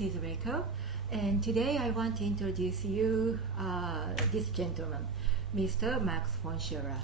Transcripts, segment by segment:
this is REIKO, and today I want to introduce you this gentleman, Mr. Max von Shuler.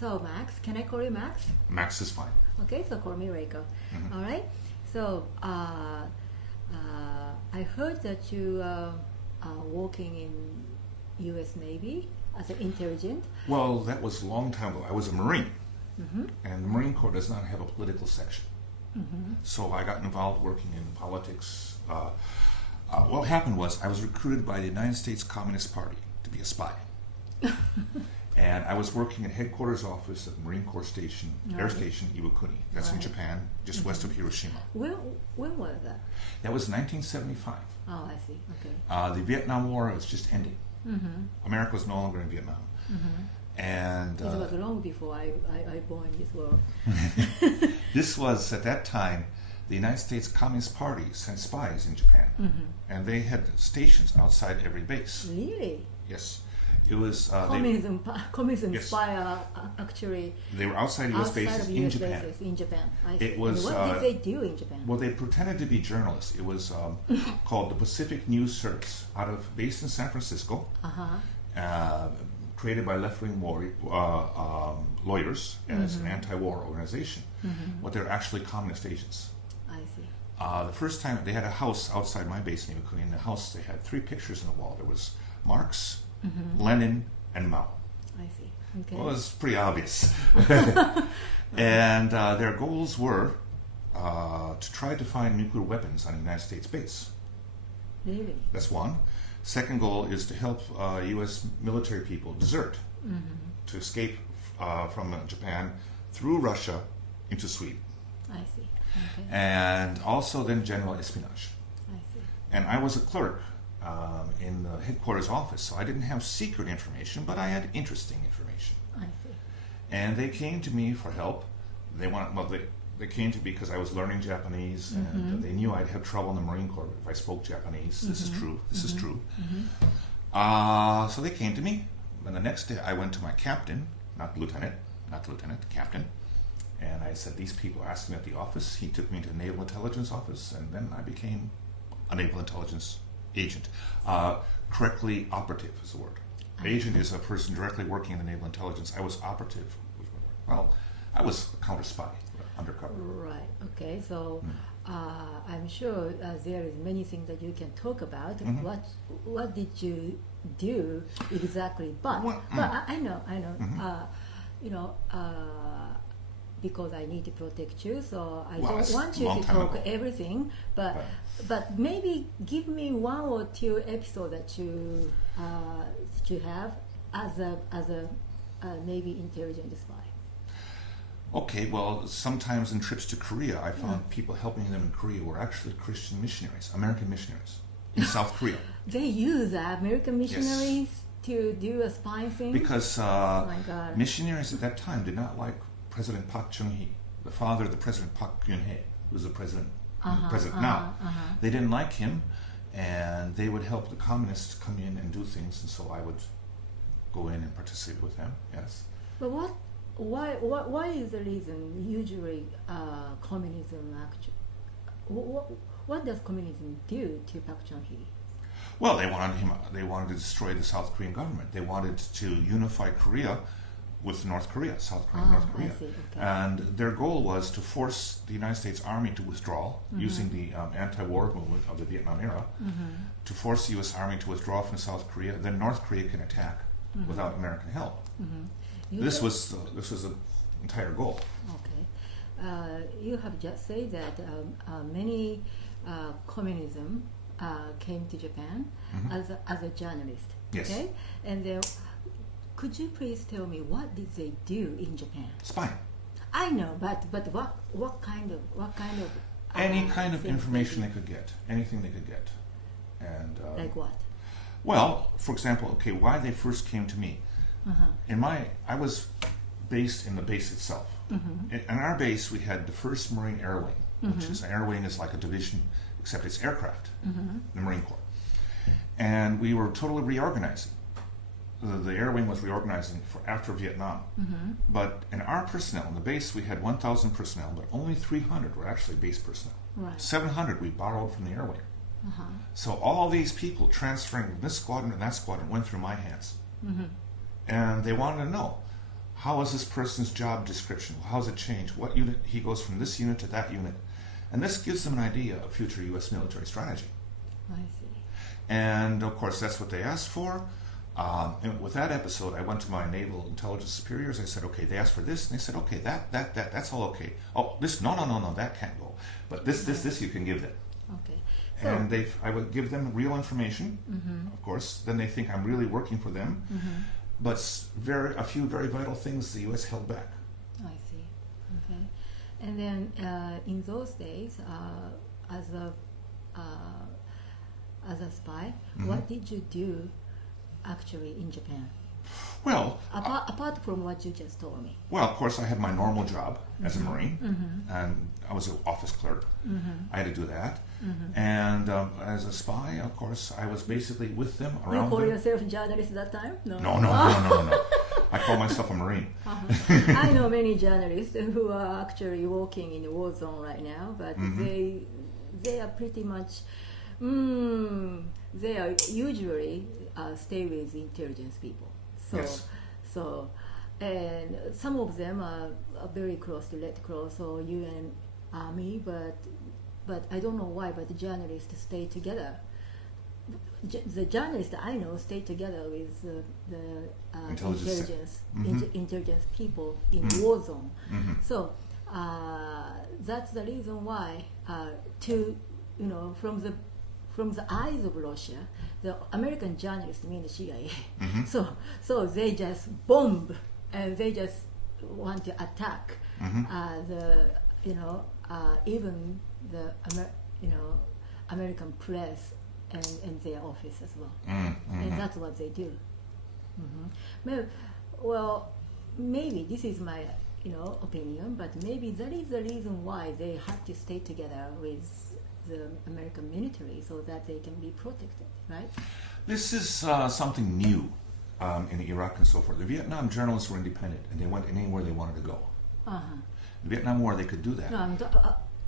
So Max, can I call you Max? Max is fine. Okay, so call me REIKO. Mhm. All right. So I heard that you are working in U.S. Navy as an intelligent. Well, that was a long time ago. I was a Marine, Mm-hmm. and the Marine Corps does not have a political section. Mm-hmm. So I got involved working in politics. What happened was I was recruited by the United States Communist Party to be a spy. And I was working at headquarters office at the Marine Corps Station, Air Right. Station Iwakuni. That's in Right. Japan, just west of Hiroshima. When was that? That was 1975. Oh, I see. Okay. The Vietnam War was just ending. Mm-hmm. America was no longer in Vietnam. Mm-hmm. And It was long before I born in this world. this was, at that time, the United States Communist Party sent spies in Japan. Mm-hmm. And they had stations outside every base. Really? Yes. It was... Communism Yes. spy actually they were outside U.S. outside bases of in US Japan. bases in Japan. I It see. was, And what did they do in Japan? Well, they pretended to be journalists. It was called the Pacific News Service, based in San Francisco, Uh-huh. created by left-wing lawyers as an anti-war organization. Mm-hmm. But they're actually communist agents. I see. The first time they had a house outside my base in Iwakuni. In the house, they had 3 pictures on the wall. There was Marx, Mm-hmm. Lenin, and Mao. I see. Okay. Well, it was pretty obvious. And their goals were to try to find nuclear weapons on the United States base. Really? That's one. Second goal is to help U.S. military people desert, to escape from Japan through Russia into Sweden. I see. Okay. And also then general espionage. I see. And I was a clerk in the headquarters office, so I didn't have secret information, but I had interesting information. I see. And they came to me for help. They came to me because I was learning Japanese, and they knew I'd have trouble in the Marine Corps if I spoke Japanese. This is true. This is true. So they came to me. And the next day I went to my captain, not lieutenant, captain. And I said, these people asked me at the office. He took me to the Naval Intelligence Office, and then I became a Naval Intelligence agent. Correctly operative is the word. Agent is a person directly working in the Naval Intelligence. I was operative. Well, I was a counter spy, undercover. Right. Okay. So I'm sure there is many things that you can talk about. What did you do exactly? But I know. You know. Because I need to protect you, so I don't want you to talk everything. But maybe give me 1 or 2 episodes that you have as a Navy intelligence spy. Okay, well, sometimes in trips to Korea, I found people helping them in Korea were actually Christian missionaries, American missionaries in South Korea. They use American missionaries to do a spying thing? Because oh my God. missionaries at that time did not like President Park Chung-hee, the father of the President Park Geun-hye, who's the president now. They didn't like him, and they would help the communists come in and do things, and so I would go in and participate with them, yes. But why is the reason usually communism actually? What does communism do to Park Chung-hee? Well, they wanted to destroy the South Korean government. They wanted to unify Korea with North Korea, South Korea, North Korea. I see. Okay. And their goal was to force the United States Army to withdraw, using the anti-war movement of the Vietnam era, to force the U.S. Army to withdraw from South Korea. Then North Korea can attack without American help. This was the entire goal. Okay. You have just said that many communism came to Japan as a journalist. Yes. Okay. And could you please tell me what did they do in Japan? Spy. I know, but what kind of Any kind of things information they could get, anything they could get, and like what? well, for example, okay, why they first came to me. I was based in the base itself. In our base, we had the 1st Marine Air Wing, which is an air wing is like a division, except it's aircraft, the Marine Corps. And we were totally reorganizing. the air wing was reorganizing for after Vietnam. But in our personnel, on the base, we had 1,000 personnel, but only 300 were actually base personnel. Right. 700 we borrowed from the air wing. So all these people transferring from this squadron and that squadron went through my hands. And they wanted to know, how is this person's job description? How does it change? What unit he goes from this unit to that unit? And this gives them an idea of future U.S. military strategy. I see. And of course, that's what they asked for. And with that episode, I went to my naval intelligence superiors. I said, okay, they asked for this. And they said, okay, that's all okay. Oh, this, no, that can't go. But this you can give them. Okay. So, And I would give them real information, of course. Then they think I'm really working for them. But a few very vital things the U.S. held back. I see. Okay. And then in those days, as a spy, what did you do actually in Japan? Well, apart from what you just told me. Well, of course, I had my normal job as a Marine, and I was an office clerk. I had to do that. And as a spy, of course, I was basically with them around. You call yourself a journalist at that time? No. No. I call myself a Marine. I know many journalists who are actually working in the war zone right now, but they are pretty much. They are usually stay with intelligence people. So, and some of them are very close to Red Cross or UN Army, but I don't know why. But the journalists stay together. The journalists I know stay together with the intelligence people in war zone. So that's the reason why from the eyes of Russia, the American journalists mean the CIA. So they just bomb and they just want to attack even the American press and their office as well. And that's what they do. Well, maybe this is my opinion, but maybe that is the reason why they have to stay together with the American military so that they can be protected, right? This is something new in Iraq and so forth. The Vietnam journalists were independent and they went anywhere they wanted to go. The Vietnam War, they could do that.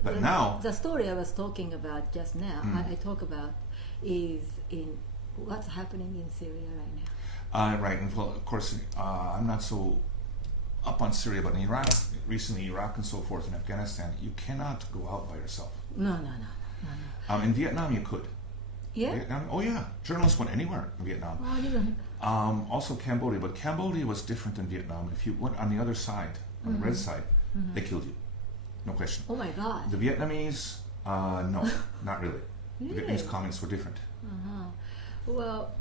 But now... The story I was talking about just now, I talk about, is in what's happening in Syria right now. Right, and well, of course, I'm not so up on Syria, but in Iraq, recently Iraq and so forth, and Afghanistan, you cannot go out by yourself. No. In Vietnam, you could. Yeah? Vietnam, oh yeah, journalists went anywhere in Vietnam. Also Cambodia, but Cambodia was different than Vietnam. If you went on the other side, on the red side, they killed you. No question. Oh my God. The Vietnamese, no, not really. The Vietnamese communists were different. Well,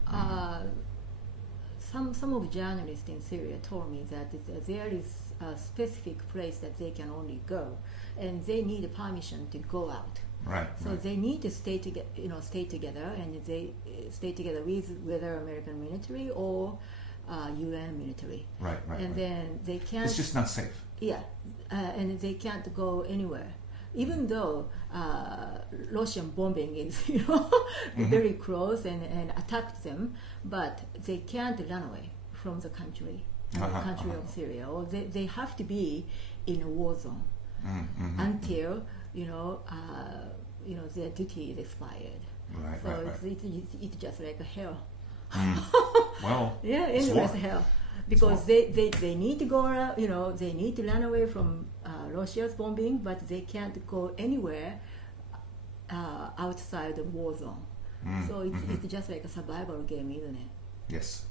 some of the journalists in Syria told me that there is a specific place that they can only go, and they need a permission to go out. Right. So they need to stay together, and they stay together with whether American military or UN military. Right. And then they can't. It's just not safe. Yeah, and they can't go anywhere, even though Russian bombing is very close and attacked them, but they can't run away from the country, of Syria, or they have to be in a war zone until their duty is expired. Right. It's just like a hell. Well, yeah, endless hell. Because they need to go around, they need to run away from Russia's bombing, but they can't go anywhere outside the war zone. So it's just like a survival game, isn't it? Yes.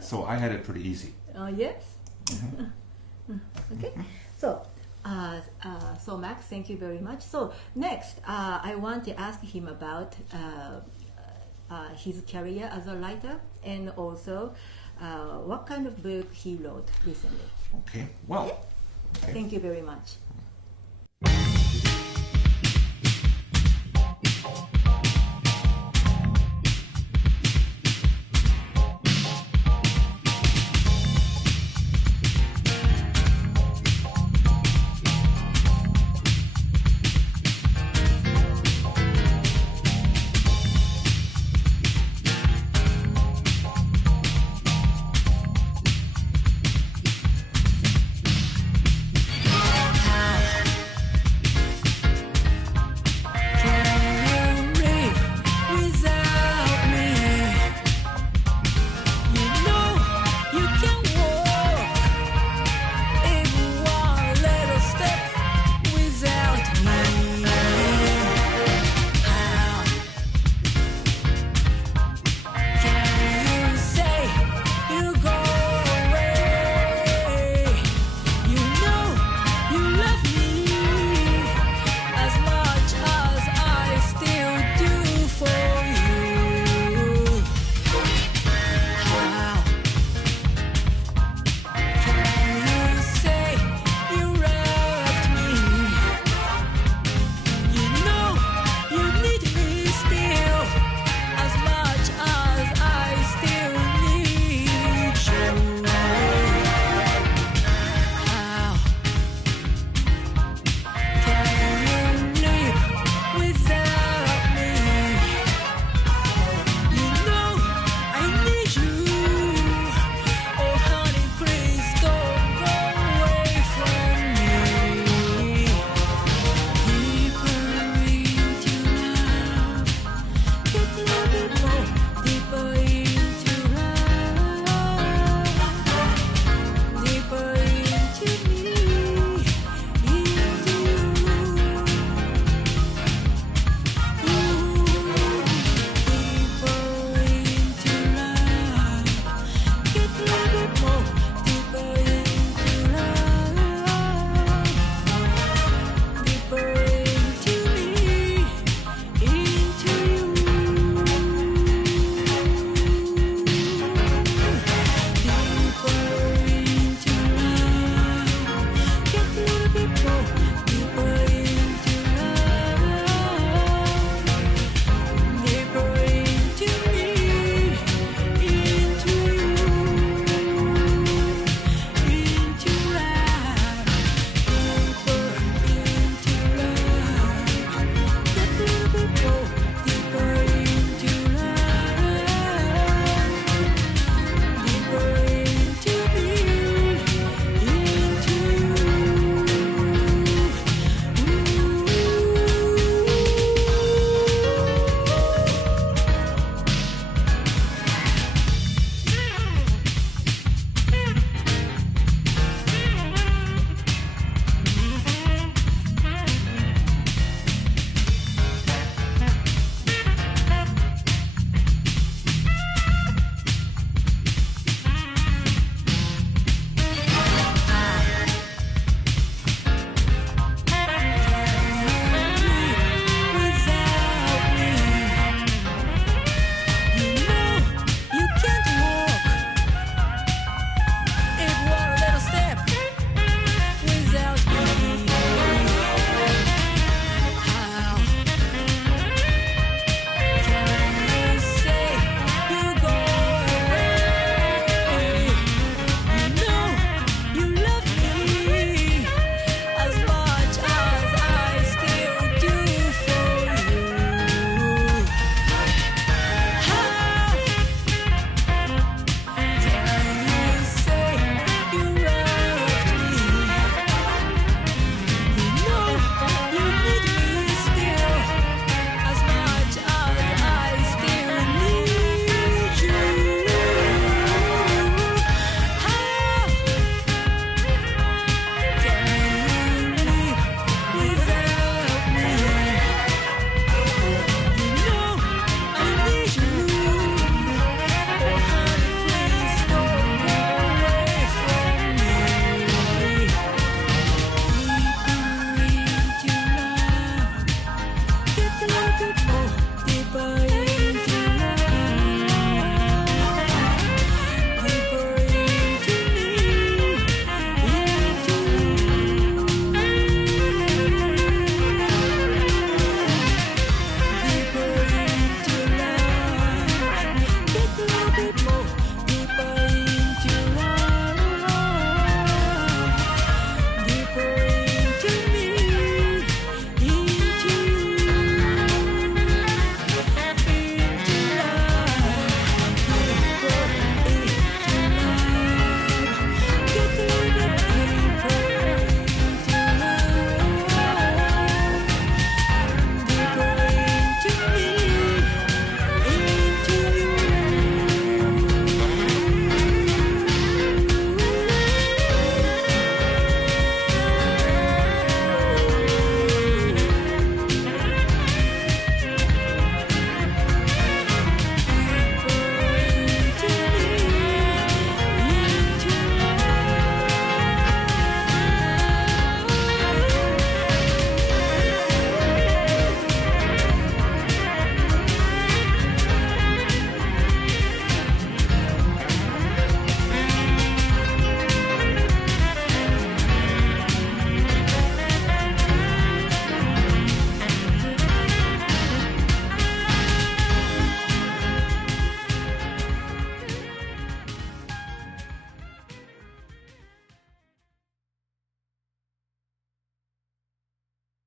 So I had it pretty easy. Yes. Okay. So Max, thank you very much. So next, I want to ask him about his career as a writer, and also what kind of book he wrote recently. Okay. Well. Okay. Thank you very much.